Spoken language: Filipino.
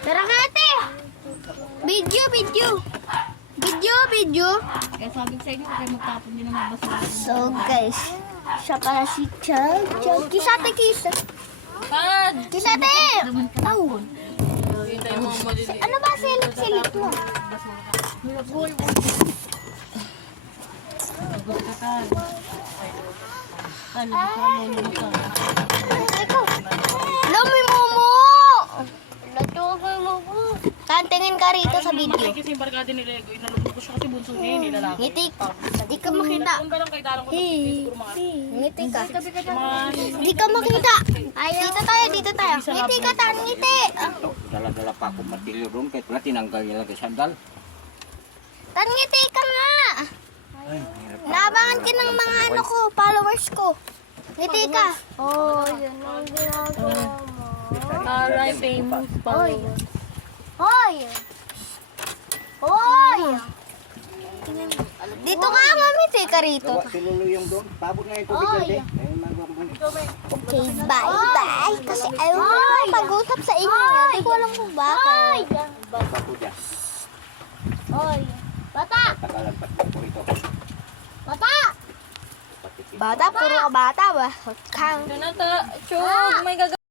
Tara nga, ate! Video, video! Video, video! Kaya sabi ko sa inyo, kayo magtapon din ng mga basura. So, guys, siya pala si Chag. Chag, kisate, kisa. Pad! Kisate! Naman ka na po. Ano ba silip-silip mo? Lami momo! Kantingin ka rito sa video. Kasi yung barkada ni Lego, inalubog ko siya kasi bunso niya, hindi lalaki. Ngiti. Hindi ka makita. Kung ba lang kay Darang ko Ngiti ka. Hindi ka makita. Dito tayo, dito tayo. Ngiti ka, tan, ngiti. Dala-dala pa ako matilyo doon kahit wala tinanggal niya lagi sandal. Tan, ngiti ka nga. Naabangan ka ng mga ano ko, followers ko. Ngiti ka. Oh, yun ang ginagawa mo. Aray, famous pa. Hoy! Hoy! Dito ka, mamiti ka rito. Gawa silulo yung doon. Pabot na yung tubig Oy. natin. Ayun, Okay, bye-bye. Kasi ayaw ko na mag-usap sa inyo. Hindi ko alam kung bakit. Bato dyan. Hoy! Bata! Tagalan pa po ito. Bata! Bata, puro ka bata ba? Kang. Yun na ta, Chug, may gagawin.